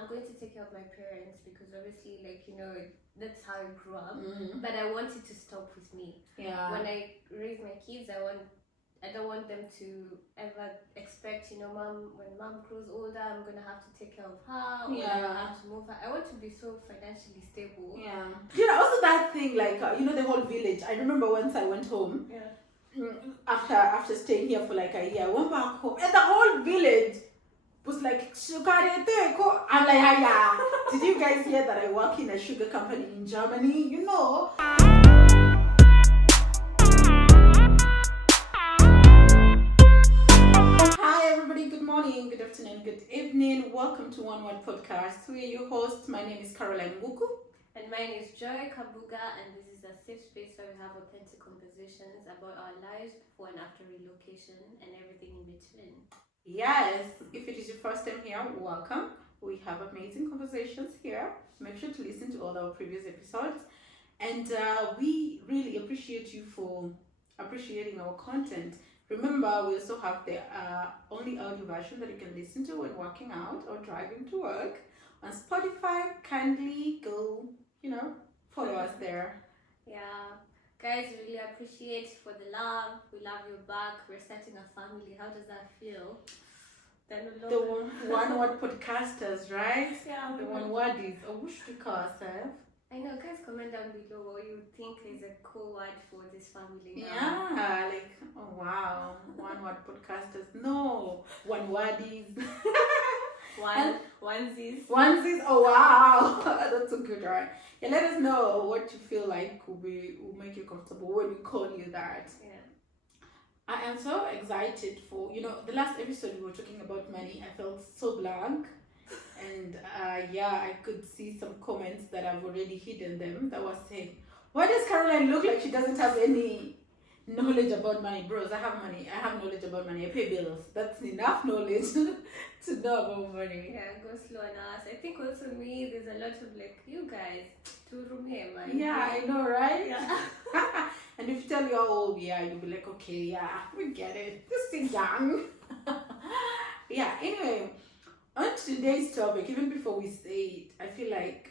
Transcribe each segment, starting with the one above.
I'm going to take care of my parents because obviously, like, that's how I grew up. Mm-hmm. But I want it to stop with me. Yeah. When I raise my kids, I don't want them to ever expect, when mom grows older, I'm gonna have to take care of her. Or I have to move her. I want to be so financially stable. Yeah. Also that thing, like, the whole village. I remember once I went home. Yeah. After staying here for like a year, I went back home, and the whole village was like, I'm like, yeah. Did you guys hear that I work in a sugar company in Germany? Hi everybody, good morning, good afternoon, good evening. Welcome to One Word Podcast. We are your hosts. My name is Caroline Wuku. And mine is Joy Kabuga, and this is a safe space where we have authentic conversations about our lives before and after relocation and everything in between. Yes, if it is your first time here, welcome. We have amazing conversations here. Make sure to listen to all our previous episodes. And we really appreciate you for appreciating our content. Remember, we also have the only audio version that you can listen to when working out or driving to work on Spotify. Kindly go, follow us there. Yeah. Guys, we really appreciate for the love. We love you back. We're starting a family. How does that feel? The one word podcasters, right? Yeah. The one word is, what should we call ourselves? I know, guys, comment down below what you think is a cool word for this family now. Yeah, like, oh wow, one word podcasters. No, one wordies. Onesies. Onesies, oh wow, that's so good, right? Yeah, let us know what you feel like will make you comfortable when we call you that. Yeah. I am so excited for, the last episode we were talking about money. I felt so blank. And I could see some comments that I've already hidden them that was saying, why does Caroline look like she doesn't have any knowledge about money? Bros, I have money. I have knowledge about money. I pay bills. That's enough knowledge to know about money. Yeah, go slow on us. I think also me, there's a lot of like, you guys, to room here, man. Yeah, I know, right? Yeah. And if you tell you how old we are, you'll be like, okay, yeah, we get it. This is young. Yeah, anyway. On today's topic, even before we say it, I feel like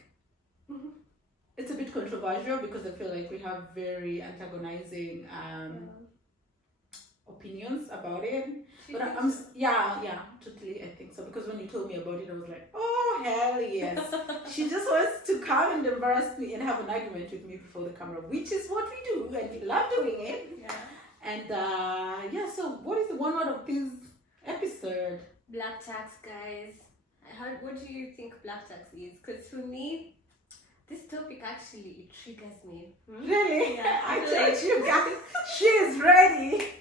it's a bit controversial because I feel like we have very antagonizing opinions about it. But totally, I think so. Because when you told me about it, I was like, oh, hell yes. She just wants to come and embarrass me and have an argument with me before the camera, which is what we do, and we love doing it. Yeah. And so what is the one word of this episode? Black tax, guys. What do you think black tax is? Because for me, this topic actually it triggers me. Really? Yeah, I told you guys, she's ready.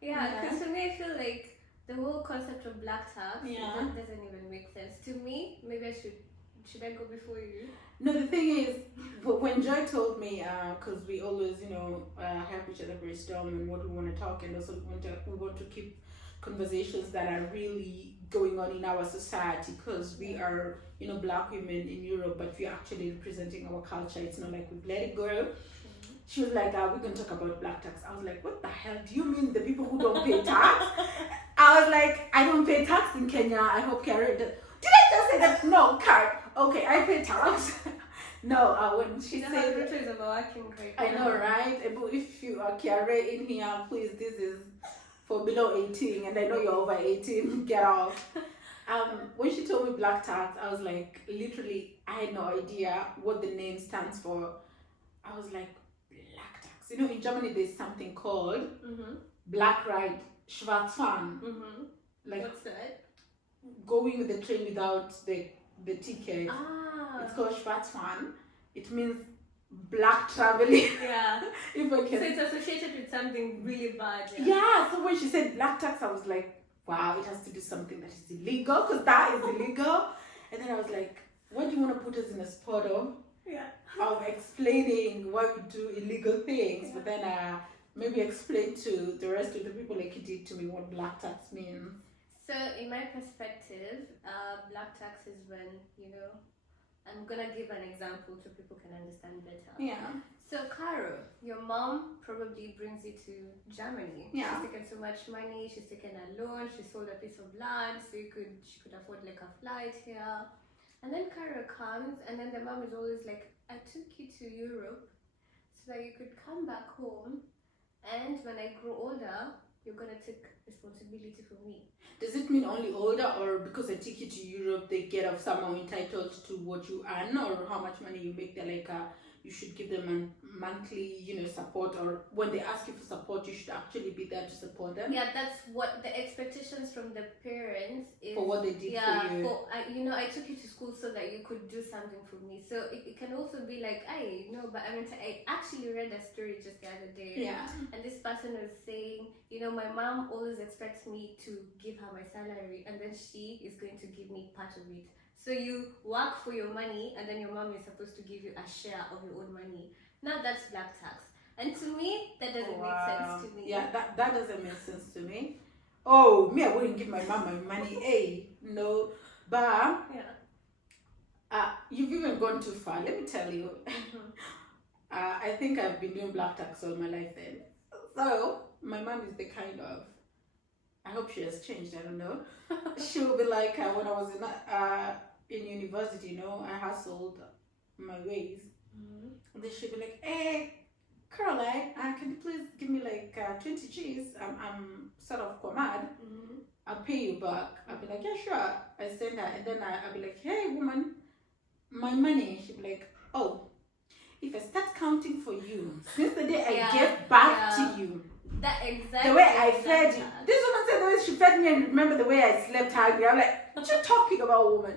Yeah, because for me, I feel like the whole concept of black tax doesn't even make sense to me. Maybe I should I go before you? No, the thing is, when Joy told me, because we always, help each other brainstorm and what we want to talk, and also we want to keep conversations that are really going on in our society, because we are, black women in Europe, but we're actually representing our culture. It's not like we've let it go. She was like, we're going to talk about black tax. I was like, what the hell? Do you mean the people who don't pay tax? I was like, I don't pay tax in Kenya. I hope Karen does. Did I just say that? No, Karen. Okay, I pay tax. No, when she said pictures of a working great. I know, right? If you are Karen in here, please, this is for below 18, and I know you're over 18, get off. When she told me black tax, I was like, literally, I had no idea what the name stands for. I was like, black tax. In Germany, there's something called black ride, Schwarzfahren. Like, what's that? Going with the train without the ticket. It's called Schwarzfahren. It means black traveling. Yeah. If I can. So it's associated with something really bad. Yeah. So when she said black tax, I was like, wow, it has to do something that is illegal, because that is illegal. And then I was like, why do you want to put us in a spot of explaining why we do illegal things? But then maybe explain to the rest of the people like you did to me what black tax means. So in my perspective, black tax is when, I'm gonna give an example so people can understand better. Yeah. So, Caro, your mom probably brings you to Germany. Yeah. She's taken so much money. She's taken a loan. She sold a piece of land, so she could afford like a flight here. And then Caro comes, and then the mom is always like, "I took you to Europe so that you could come back home, and when I grow older, you're gonna take responsibility for me." Does it mean only older, or because I take you to Europe, they get of somehow entitled to what you earn or how much money you make? They're like, you should give them a monthly, support, or when they ask you for support, you should actually be there to support them. Yeah, that's what the expectations from the parents is. For what they did for you. I took you to school so that you could do something for me. So it can also be like, but I actually read a story just the other day. Yeah. And this person was saying, my mom always expects me to give her my salary, and then she is going to give me part of it. So you work for your money, and then your mom is supposed to give you a share of your own money. Now that's black tax. And to me, that doesn't make sense to me. Yeah, that doesn't make sense to me. Oh, me, I wouldn't give my mom my money. Hey, no. But you've even gone too far. Let me tell you. I think I've been doing black tax all my life then. So my mom is the kind of, I hope she has changed, I don't know. She'll be like, when I was in university, I hustled my ways. And then she'll be like, "Hey, Caroline, can you please give me like 20 G's? I'm sort of mad. I'll pay you back." I'll be like, "Yeah, sure." I send her, and then I'll be like, "Hey, woman, my money." She'll be like, "Oh, if I start counting for you, since the day I gave back to you, that exactly the way I fed you." This woman said the way she fed me, and remember the way I slept hungry. I'm like, "What you talking about, woman?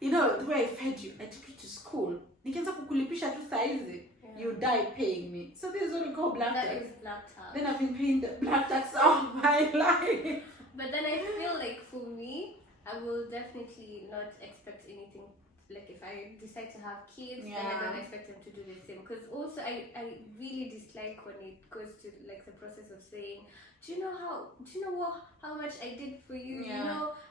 The way I fed you, I took you to school. Nikianza kukulipisha tu saizi, you die paying me." So this is what we call black tax. That is black tax. Then I've been paying the black tax all my life. But then I feel like for me, I will definitely not expect anything. Like if I decide to have kids, then I don't expect them to do the same. Because also I really dislike when it goes to like the process of saying, do you know how much I did for you?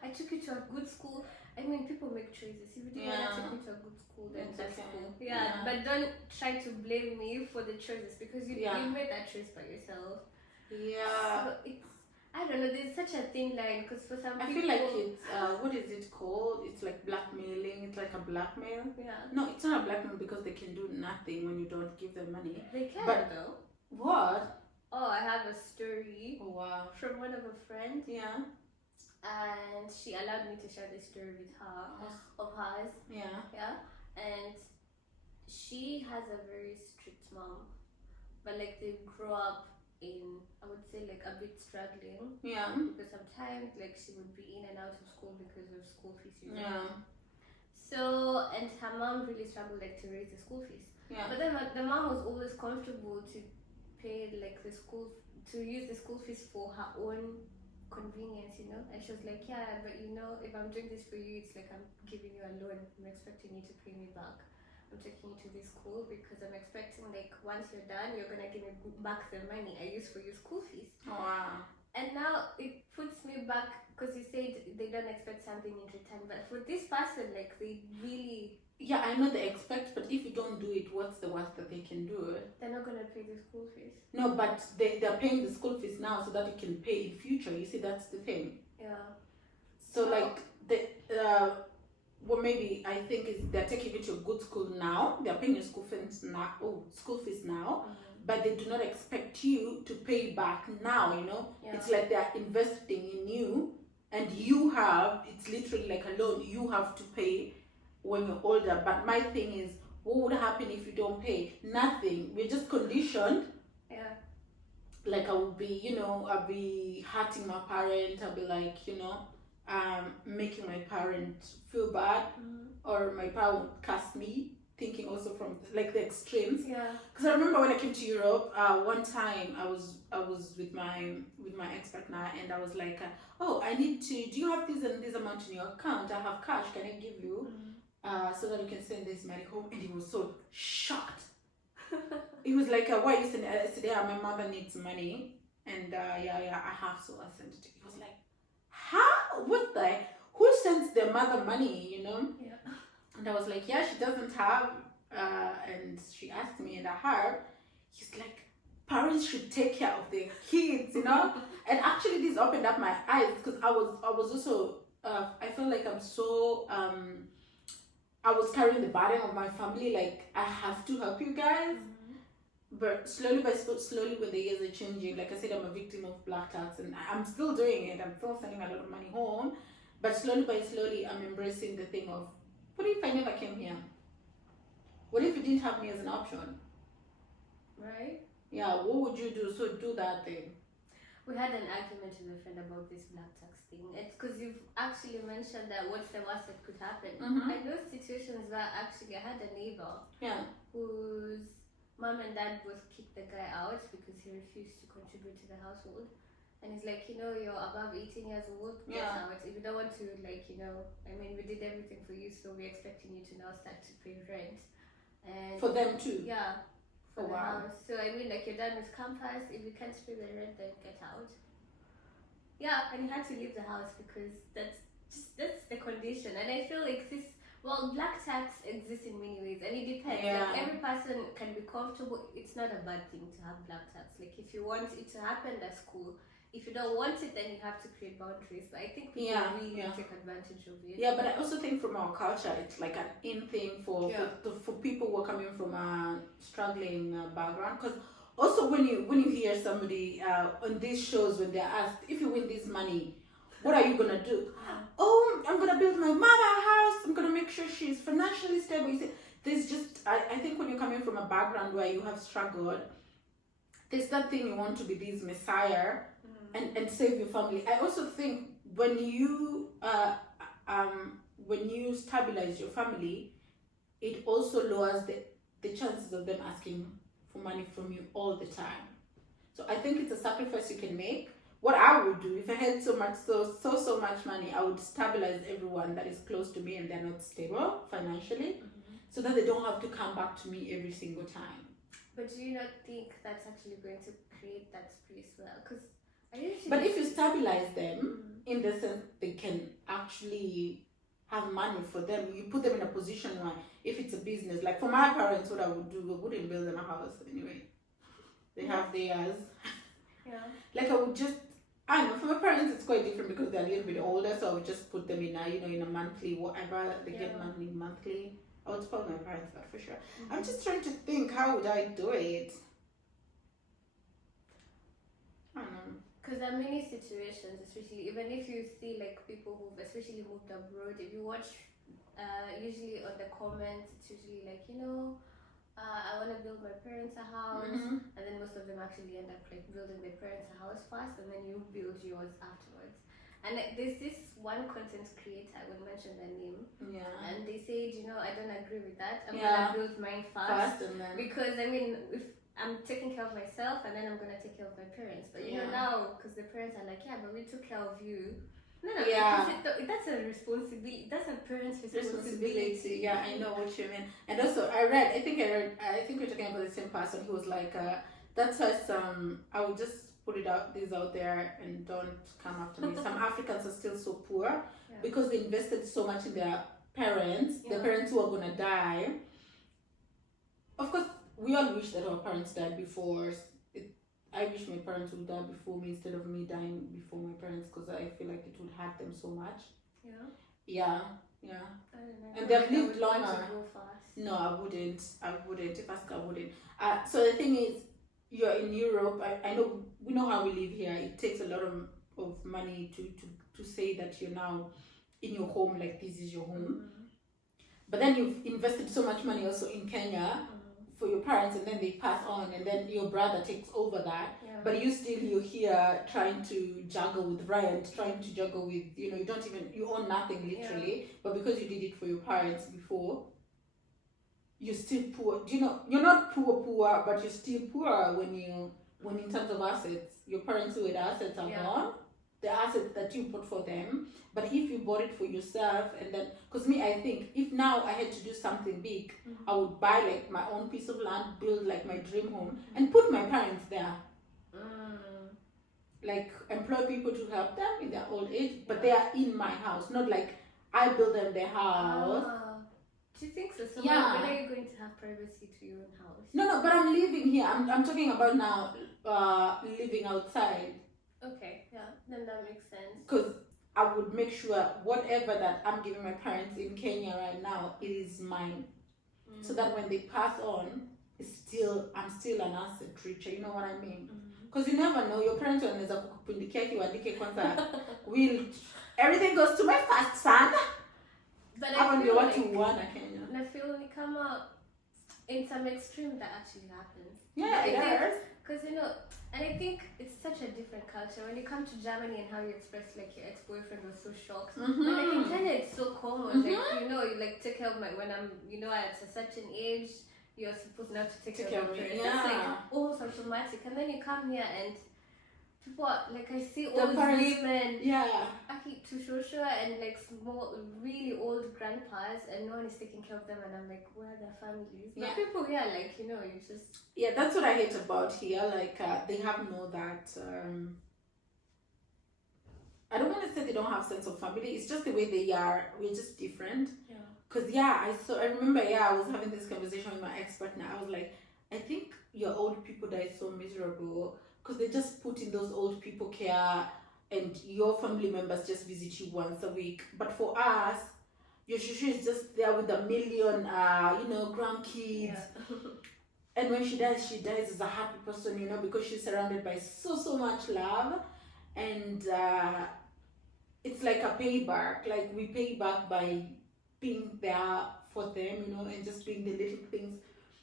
I took you to a good school. I mean, people make choices. If you do want to take me to a good school, then that's cool. But don't try to blame me for the choices, because you made that choice by yourself. So it's, I don't know, there's such a thin line, because for some people... I feel like it's, what is it called? It's like blackmailing. It's like a blackmail. No, it's not a blackmail, because they can do nothing when you don't give them money. They can, though. What? Oh, I have a story. Oh, wow. From one of a friend. Yeah. And she allowed me to share this story with her, of hers. Yeah. And she has a very strict mom, but like they grow up in, I would say, like a bit struggling. Yeah. Because sometimes like she would be in and out of school because of school fees. So, and her mom really struggled like to raise the school fees. But then the mom was always comfortable to pay like the school, to use the school fees for her own convenience, and she was like, "Yeah, but if I'm doing this for you, it's like I'm giving you a loan. I'm expecting you to pay me back. I'm taking you to this school because I'm expecting like once you're done, you're gonna give me back the money I used for your school fees." Oh, wow. And now it puts me back, because you said they don't expect something in return, but for this person, like they really... Yeah, I know they expect, but if you don't do it, what's the worst that they can do? They're not gonna pay the school fees. No, but they're paying the school fees now so that you can pay in future. You see, that's the thing. So like well, maybe I think they're taking you to a good school now. They're paying your school fees now. But they do not expect you to pay back now. It's like they're investing in you, and it's literally like a loan. You have to pay when you're older. But my thing is, what would happen if you don't pay? Nothing. We're just conditioned. Like I would be, I'll be hurting my parent. I'll be like, making my parent feel bad, or my parent would curse me, thinking also from like the extremes. Because I remember when I came to Europe, one time I was with my ex-partner, and I was like, "Oh, I need to. Do you have this and this amount in your account? I have cash. Can I give you?" So that you can send this money home. And he was so shocked. He was like, "Why you send it?" I said, "Yeah, my mother needs money, and I have, so I sent it." He was like, "How? What the? Who sends their mother money? And I was like, yeah, she doesn't have. And she asked me, and he's like, parents should take care of their kids, you know. And actually, this opened up my eyes because I was also I feel like I'm so I was carrying the burden of my family. Like I have to help you guys. But slowly when the years are changing, like I said, I'm a victim of black tax, and I'm still doing it. I'm still sending a lot of money home, but slowly, I'm embracing the thing of, what if I never came here? What if you didn't have me as an option? Right? Yeah, what would you do? So do that thing. We had an argument with a friend about this black tax thing. It's because you've actually mentioned that what's the worst that could happen. I know situations where actually I had a neighbor whose mom and dad both kicked the guy out because he refused to contribute to the household. And he's like, you're above 18 years old, get out. If you don't want to, we did everything for you, so we're expecting you to now start to pay rent. And for them too? Yeah, for the house. So, you're done with campus. If you can't pay the rent, then get out. Yeah, and he had to leave the house because that's the condition. And I feel like black tax exists in many ways, and it depends. Like every person can be comfortable. It's not a bad thing to have black tax. Like if you want it to happen, that's cool. If you don't want it, then you have to create boundaries. But I think people really take advantage of it. Yeah, but I also think from our culture, it's like an in thing for people who are coming from a struggling background. Because also when you hear somebody on these shows, when they're asked, if you win this money, what are you gonna do? Oh, I'm gonna build my mama a house. I'm gonna make sure she's financially stable. You see, there's just I think when you're coming from a background where you have struggled, there's that thing you want to be this messiah and save your family. I also think when you stabilize your family, it also lowers the chances of them asking for money from you all the time. So I think it's a sacrifice you can make. What I would do if I had so much money, I would stabilize everyone that is close to me and they're not stable financially, so that they don't have to come back to me every single time. But do you not think that's actually going to create that space well? But if you stabilize them in the sense they can actually have money for them, you put them in a position where if it's a business, like for my parents, what I would do, I wouldn't build them a house anyway. They have theirs. Yeah. Like I would just, I know for my parents it's quite different because they're a little bit older, so I would just put them in a monthly whatever they get monthly. I would spoil my parents that for sure. I'm just trying to think, how would I do it? I don't know. Because there are many situations, especially even if you see like people who've especially moved abroad, if you watch usually on the comments, it's usually like, I want to build my parents a house, and then most of them actually end up like building their parents a house first, and then you build yours afterwards. And there's this one content creator, I won't mention their name, and they said, I don't agree with that. I'm gonna build mine first and then... because if I'm taking care of myself, and then I'm gonna take care of my parents. But now, because the parents are like, but we took care of you. No, that's a responsibility. That's a parent's responsibility. Yeah, I know what you mean. And also, I think we're talking about the same person who was like, that's us. I will just put this out there, and don't come after me. Some Africans are still so poor because they invested so much in their parents, the parents who are gonna die. Of course, we all wish that our parents died before. I wish my parents would die before me instead of me dying before my parents, because I feel like it would hurt them so much. Yeah. I don't know. And they've lived longer. No, I wouldn't. If I wouldn't. So the thing is, you're in Europe. I know, we know how we live here. It takes a lot of money to say that you're now in your home, like this is your home. But then you've invested so much money also in Kenya for your parents, and then they pass on, and then your brother takes over that. But you're here trying to juggle with rent, trying to juggle with, you own nothing literally, but because you did it for your parents before, you're still poor. You're not poor, but you're still poor when in terms of assets, your parents who had assets are gone, the assets that you put for them. But if you bought it for yourself, and then, because I think if now I had to do something big, I would buy like my own piece of land, build like my dream home, and put my parents there. Like employ people to help them in their old age, but they are in my house, not like I build them their house Do you think so? So Yeah. when are you going to have privacy to your own house? No, but I'm living here. I'm talking about now living outside. Okay, yeah, then that makes sense. Because I would make sure whatever that I'm giving my parents in Kenya right now, it is mine. So that when they pass on, I'm still an asset richer. You know what I mean? Because you never know. Your parents wanaweza kukupundikia kiwandike kwanza will everything goes to my first son. But I feel like Kenya. And I feel when you come out in some extreme that actually happens. Yeah, it does. Because and I think it's such a different culture. When you come to Germany and how you express like your ex-boyfriend was so shocked. But like in Kenya it's so common. Like you like take care of when I'm at a certain age, you're supposed not to take care of my parents. Yeah. It's like almost automatic. And then you come here and people are, like I see the old parents, women, yeah, to shosha and like small, really old grandpas, and no one is taking care of them, and I'm like, where are their families? But yeah. people here, like you just that's what I hate about here. Like they have that. I don't want to say they don't have sense of family. It's just the way they are. We're just different. Yeah. Cause I remember I was having this conversation with my ex partner. I was like, I think your old people that is so miserable. Because they just put in those old people care and your family members just visit you once a week. But for us, your shushu is just there with a million, grandkids. Yeah. And when she dies as a happy person, because she's surrounded by so much love. And it's like a payback. Like we pay back by being there for them, and just doing the little things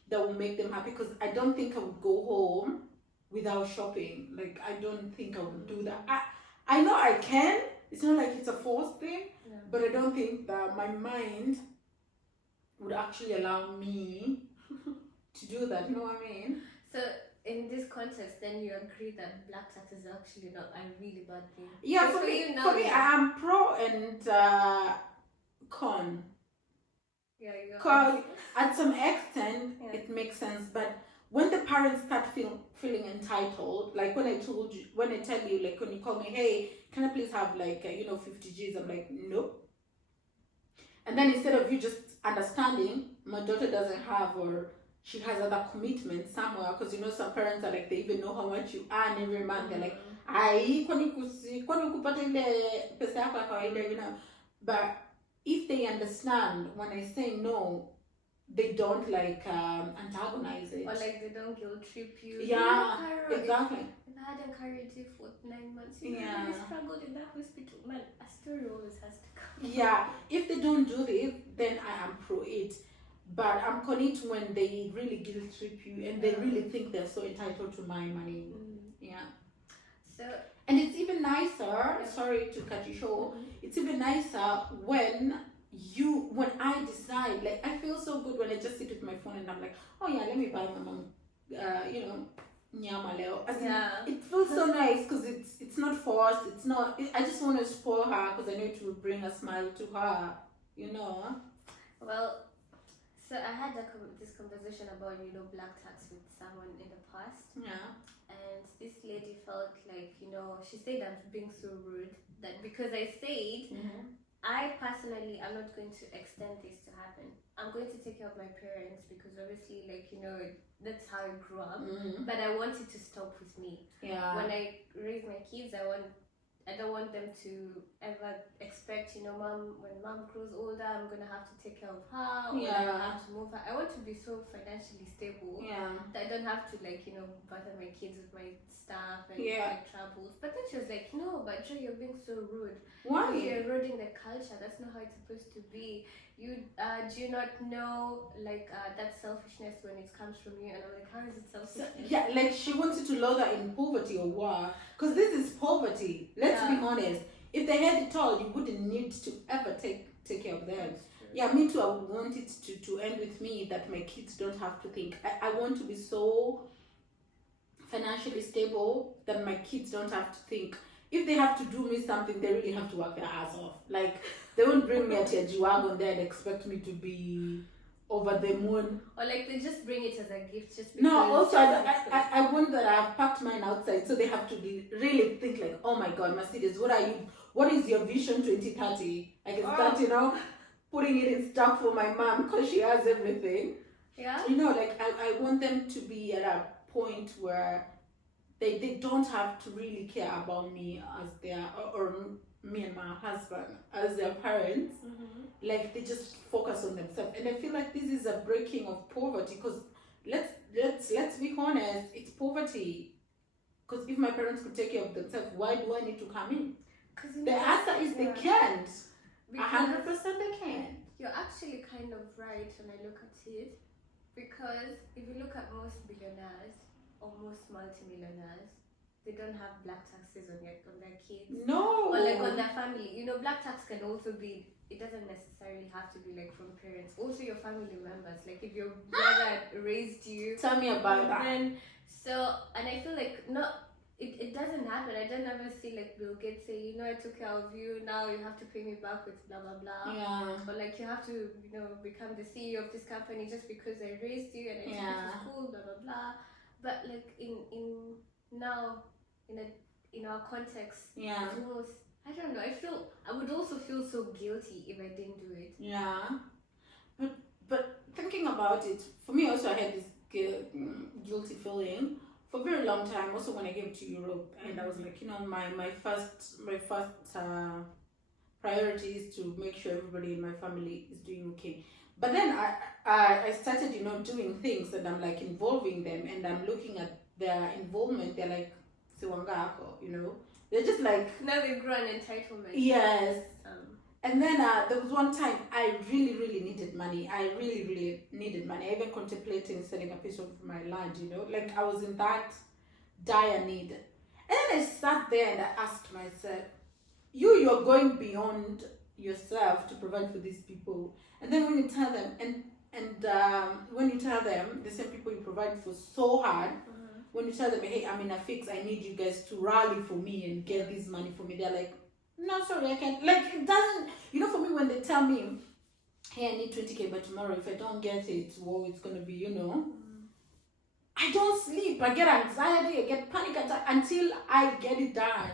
that will make them happy. Because I don't think I would go home without shopping. Like I don't think I would do that. I know I can. It's not like it's a forced thing, but I don't think that my mind would actually allow me to do that. You know what I mean? So in this context, then you agree that black tax is actually not a really bad thing. Yeah, for me, I am pro and con. Yeah, because at some extent it makes sense, but when the parents start feeling entitled, like when I tell you, like when you call me, hey, can I please have like 50 G's? I'm like, nope. And then instead of you just understanding, my daughter doesn't have, or she has other commitments somewhere, because some parents are like, they even know how much you earn every month. They're like, kwani kupata ile pesa yako ya kawaida, but if they understand when I say no, they don't like antagonize it. Or like they don't guilt trip you. Yeah, exactly. If I hadn't carried you for 9 months, I really struggled in that hospital. Man, a story always has to come. Yeah, if they don't do this, then I am pro it. But I'm con it when they really guilt trip you and they really think they're so entitled to my money. Yeah. So. And it's even nicer, sorry to cut you short, it's even nicer when I decide, like I feel so good when I just sit with my phone and I'm like, oh yeah, let me buy my mom, nyama leo. It feels so nice because it's not forced, I just want to spoil her because I know it will bring a smile to her, Well, so I had this conversation about, black tax with someone in the past. Yeah. And this lady felt like, she said I'm being so rude that because I said, I personally am not going to extend this to happen. I'm going to take care of my parents because obviously, like, that's how I grew up. But I want it to stop with me. Yeah. When I raise my kids, I don't want them to ever expect, when mom grows older, I'm going to have to take care of her, or I have to move her. I want to be so financially stable that I don't have to, like, bother my kids with my stuff and my troubles. But then she was like, no, but Joy, you're being so rude. Why? You're eroding the culture. That's not how it's supposed to be. Do you not know, like, that selfishness when it comes from you? And I'm like, how is it selfish? Yeah, like she wants you to lower in poverty or what? Because this is poverty. Let's be honest. If they had it all, you wouldn't need to ever take care of them. Yeah, me too. I would want it to end with me that my kids don't have to think. I want to be so financially stable that my kids don't have to think. If they have to do me something, they really have to work their ass off. Like, they won't bring me a G-Wagon there and expect me to be over the moon. Or like they just bring it as a gift just because. No, also I want that I've packed mine outside, so they have to really think like, oh my god, Mercedes, what is your vision 2030? Like it's that, putting it in stock for my mom because she has everything. Yeah. You know, like I want them to be at a point where they don't have to really care about me as their or me and my husband as their parents. Like they just focus on themselves, and I feel like this is a breaking of poverty because let's be honest, it's poverty. Because if my parents could take care of themselves, why do I need to come in? The answer is they can't. 100% they can't. You're actually kind of right when I look at it, because if you look at most billionaires or most multimillionaires, they don't have black taxes on their kids. No. Or like on their family. You know, black tax can also be, it doesn't necessarily have to be like from parents. Also your family members. Like if your brother raised you. Tell me about that. And I feel like it doesn't happen. I don't ever see like Bill Gates say, you know, I took care of you, now you have to pay me back with blah blah blah. Yeah. Or like you have to, you know, become the CEO of this company just because I raised you and I took you to school, blah blah blah. But like in now in our context, it's almost, I don't know, I would also feel so guilty if I didn't do it. Yeah. But thinking about it, for me also I had this guilty feeling for a very long time. Also when I came to Europe, and I was like, you know, my first priority is to make sure everybody in my family is doing okay. But then I started, you know, doing things, and I'm like involving them, and I'm looking at their involvement. They're like, Siwangako, you know, they're just like, now they grow an entitlement. Yes. And then there was one time I really needed money. I really needed money. I even contemplating selling a piece of my land, you know, like I was in that dire need. And then I sat there and I asked myself, you're going beyond yourself to provide for these people. And then when you tell them, and when you tell them, the same people you provide for so hard, when you tell them, hey, I'm in a fix, I need you guys to rally for me and get this money for me, they're like, no, sorry, I can't. Like, it doesn't, you know, for me, when they tell me, hey, I need 20K by tomorrow, if I don't get it, well, it's going to be, you know, I don't sleep. I get anxiety, I get panic attack until I get it done.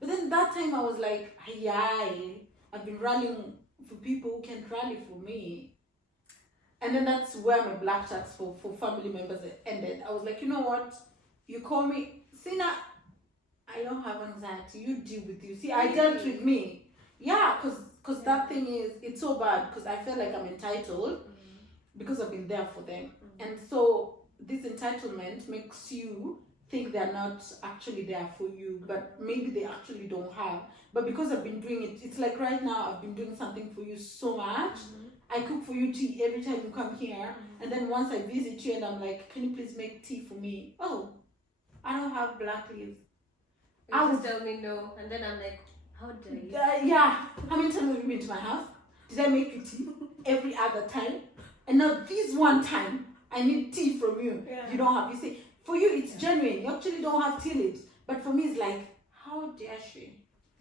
But then that time I was like, I've been rallying for people who can't rally for me. And then that's where my black tax for family members ended. I was like, you know what? You call me, Sina, I don't have anxiety. You deal with you. See, I dealt with me. Yeah, because that thing is, it's so bad because I feel like I'm entitled because I've been there for them. And so this entitlement makes you think they're not actually there for you, but maybe they actually don't have. But because I've been doing it, it's like right now I've been doing something for you so much. I cook for you tea every time you come here. And then once I visit you and I'm like, can you please make tea for me? Oh, I don't have black leaves. You just tell me no, and then I'm like, how dare you? Yeah. How many times have you been to my house? Did I make you tea every other time? And now this one time, I need tea from you. You don't have. You see, for you it's genuine. You actually don't have tea leaves. But for me, it's like, how dare she?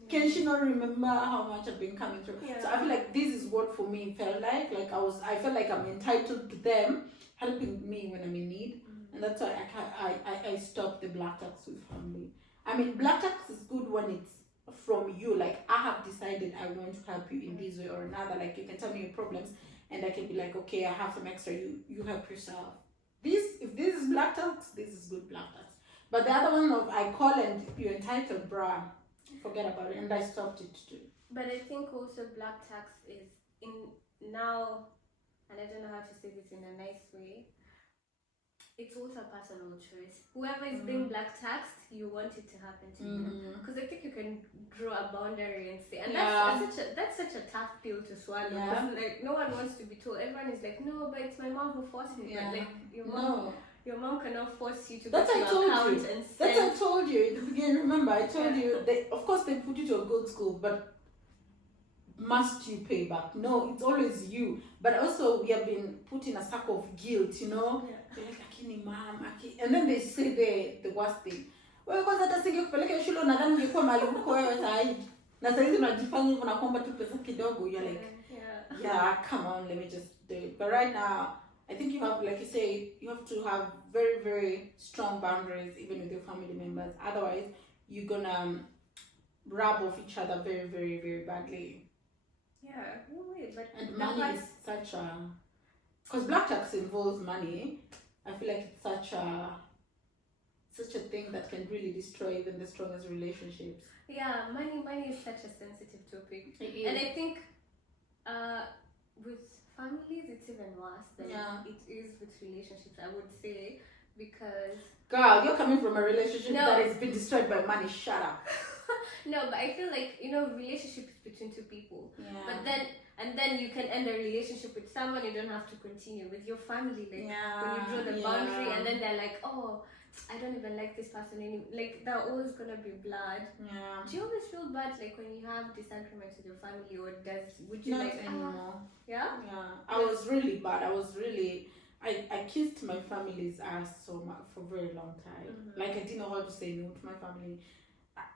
Can she not remember how much I've been coming through? So I feel like this is what for me felt like. Like I felt like I'm entitled to them helping me when I'm in need, and that's why I stopped the black tax with family. I mean, black tax is good when it's from you. Like, I have decided I want to help you in this way or another. Like, you can tell me your problems, and I can be like, okay, I have some extra. You help yourself. If this is black tax, this is good black tax. But the other one of I call and you're entitled, bruh, forget about it. And I stopped it too. But I think also black tax is in now, and I don't know how to say this in a nice way. It's also a personal choice. Whoever is being black taxed, you want it to happen to you. Because I think you can draw a boundary and say, and that's such a tough pill to swallow. Like, no one wants to be told. Everyone is like, no, but it's my mom who forced me. But like your mom cannot force you to go to your account and send. That's I told you at the beginning. Remember, I told you of course they put you to a good school, but must you pay back? No, it's always you. But also we have been put in a circle of guilt, you know. They're like, akini mom, and then they say the worst thing. Wewe kwanza hata singekupeleka shule nadhani ungekuwa mahali uko wewe sasa hivi. Na sasa hivi unajifanya hivyo na kwamba tu pesa kidogo. You're like, come on, let me just do it. But right now, I think you have, like you say, you have to have very, very strong boundaries even with your family members. Otherwise, you're gonna rub off each other very, very, very badly. Yeah, no way, but And that money is was such a, because black tax involves money. I feel like it's such a thing that can really destroy even the strongest relationships. yeah, money is such a sensitive topic, It and is. I think with families it's even worse than Yeah. it is with relationships. I would say because Girl, you're coming from a relationship No. that has been destroyed by money. Shut up. no, but I feel like relationship is between two people. Yeah. But then you can end a relationship with someone, you don't have to continue with your family. Like when you draw the boundary, and then they're like, oh, I don't even like this person anymore. Like they're always gonna be blood. Yeah. Do you always feel bad like when you have disagreements with your family, or would you Not like anymore. yeah? Yeah. I was really bad. I kissed my family's ass so much for a very long time. Mhm. Like I didn't know how to say no to my family.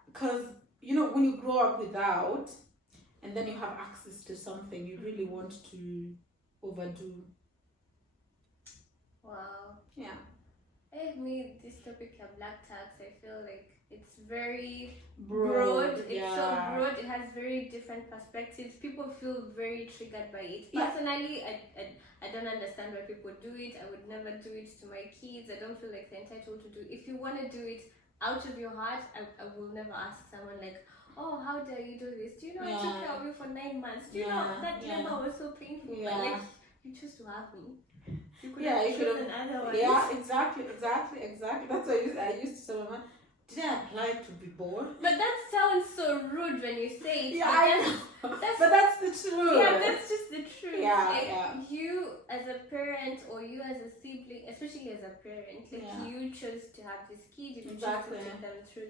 Because, when you grow up without and then you have access to something, you really want to overdo. Wow. Yeah. I made this topic of black tax. I feel like it's very broad. It's so broad. It has very different perspectives. People feel very triggered by it. Yeah. Personally, I don't understand why people do it. I would never do it to my kids. I don't feel like they're entitled to do it. If you want to do it out of your heart, I will never ask someone like, oh, how dare you do this? Do you know I took care of you for 9 months? Do you know that labor was so painful? Yeah. But like, you choose to have me. You could Yeah, have you could chosen otherwise. Yeah, exactly. That's why I used to tell my mom, did I apply to be born? But that sounds so rude when you say it. Yeah, but I know. But that's the truth. Yeah, that's just the truth. Yeah, like, yeah. You as a parent, or you as a sibling, especially as a parent, like you chose to have this kid, you Exactly. chose to take them through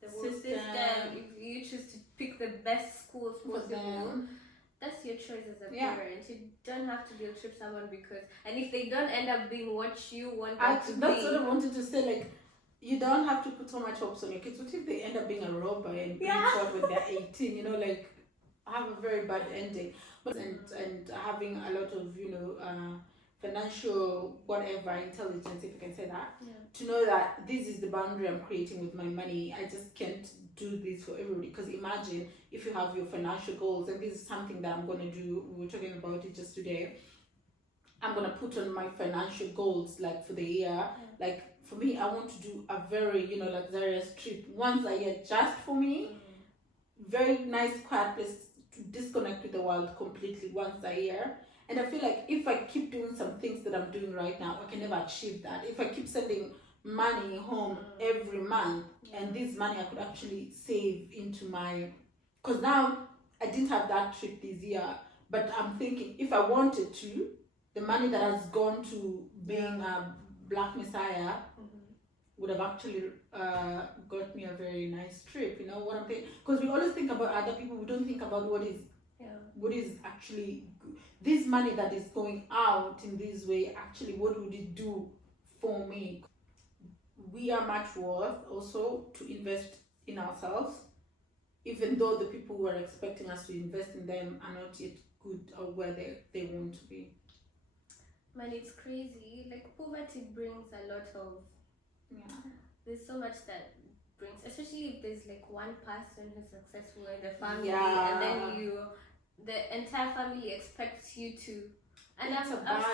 the whole system. If you choose to pick the best schools possible, that's your choice as a parent. You don't have to guilt trip someone and if they don't end up being what you want them to be. That's what I wanted to say. Like, you don't have to put so much hopes on your kids. What if they end up being a robber and being caught when they're 18? Like, have a very bad ending. And having a lot of financial whatever intelligence, if you can say that, to know that this is the boundary I'm creating with my money. I just can't do this for everybody, because imagine if you have your financial goals, and this is something that I'm going to do. We were talking about it just today. I'm going to put on my financial goals, like for the year. Like for me, I want to do a very luxurious trip once a year just for me. Very nice quiet place to disconnect with the world completely once a year. And I feel like if I keep doing some things that I'm doing right now, I can never achieve that. If I keep sending money home every month, and this money I could actually save into because now I didn't have that trip this year, but I'm thinking if I wanted to, the money that has gone to being a Black Messiah would have actually got me a very nice trip. You know what I'm saying? Because we always think about other people, we don't think about what is actually good. This money that is going out in this way, actually, what would it do for me? We are much worth also to invest in ourselves, even though the people who are expecting us to invest in them are not yet good or where they want to be. Man, it's crazy. Like, poverty brings a lot of there's so much that brings, especially if there's like one person who's successful in the family, and then the entire family expects you to. And I've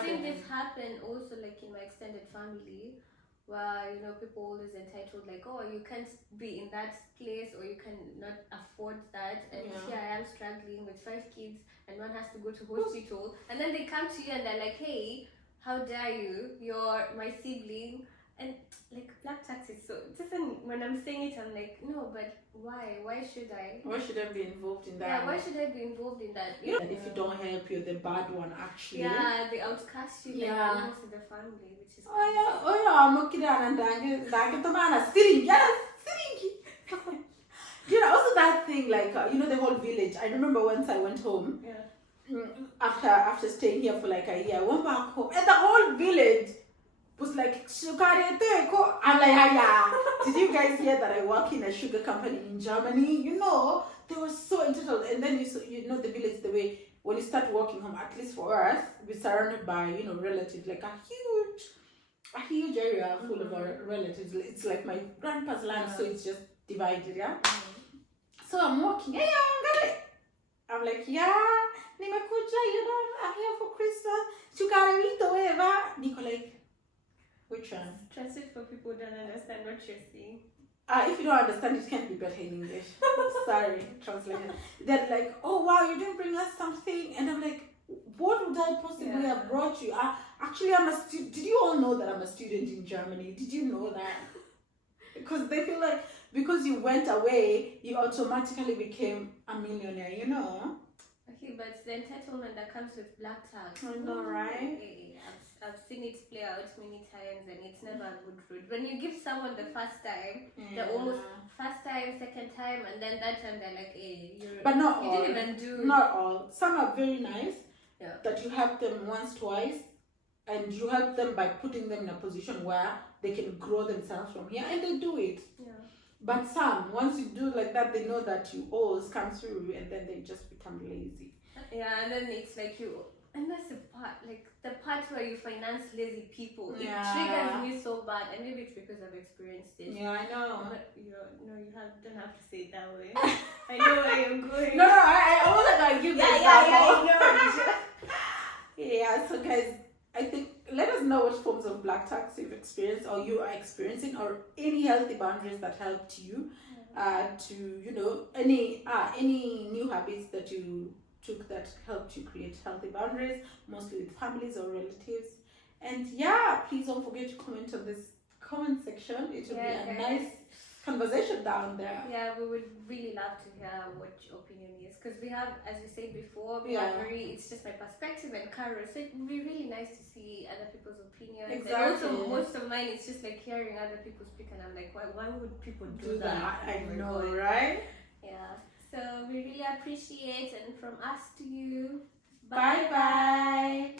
seen this happen also, like in my extended family, where people always entitled, like, oh, you can't be in that place, or you cannot afford that, and here I am struggling with 5 kids, and one has to go to hospital, and then they come to you and they're like, hey, how dare you? You're my sibling. And like, black tax is so, when I'm saying it, I'm like, no, but why? Why should I? Why should I be involved in that? Yeah, why should I be involved in that? That if you don't help, you're the bad one, actually. Yeah, they outcast you, like, almost in the family, which is I'm okay and also that thing, like, the whole village. I remember once I went home, after staying here for like a year, I went back home, and the whole village was like, I'm like, did you guys hear that I work in a sugar company in Germany? They were so entitled. And then the village, the way when you start walking home, at least for us, we're surrounded by relatives, like a huge area full of our relatives. It's like my grandpa's land, so it's just divided. So I'm walking, I'm like, nimekuja, you know, I'm here for Christmas, chukarito, whatever. Nico like, which one? Translate for people who don't understand what you're saying. If you don't understand, it can be better in English. Sorry, translation. They're like, oh wow, you didn't bring us something, and I'm like, what would I possibly have brought you? Actually, I'm a student. Did you all know that I'm a student in Germany? Did you know that? Because they feel like because you went away, you automatically became a millionaire, you know? Okay, but it's the entitlement that comes with black tax. I know, right? I've seen it play out many times, and it's never a good route. When you give someone the first time, they're almost first time, second time, and then that time they're like, hey, but not you all. didn't even do. Not all. Some are very nice. Yeah. That you help them once, twice, and you help them by putting them in a position where they can grow themselves from here, and they do it. Yeah. But some, once you do like that, they know that you always come through, and then they just become lazy. Yeah, and then it's like and that's the part, like the part where you finance lazy people. It triggers me so bad, and maybe it's because I've experienced it. Yeah, I know. But don't have to say it that way. I know where you're going. No, I want to give the example. Yeah, so guys, I think let us know what forms of black tax you've experienced or you are experiencing, or any healthy boundaries that helped you to, you know, any new habits that you took that helped you create healthy boundaries, mostly with families or relatives. And yeah, please don't forget to comment on this comment section. It will be a nice conversation down there. Yeah, we would really love to hear what your opinion is, because we have, as we said before, it's just my perspective and Caro, so it would be really nice to see other people's opinions. Exactly. And also most of mine, it's just like hearing other people speak, and I'm like, why would people do that? I know, right? Yeah. So we really appreciate, and from us to you, bye bye.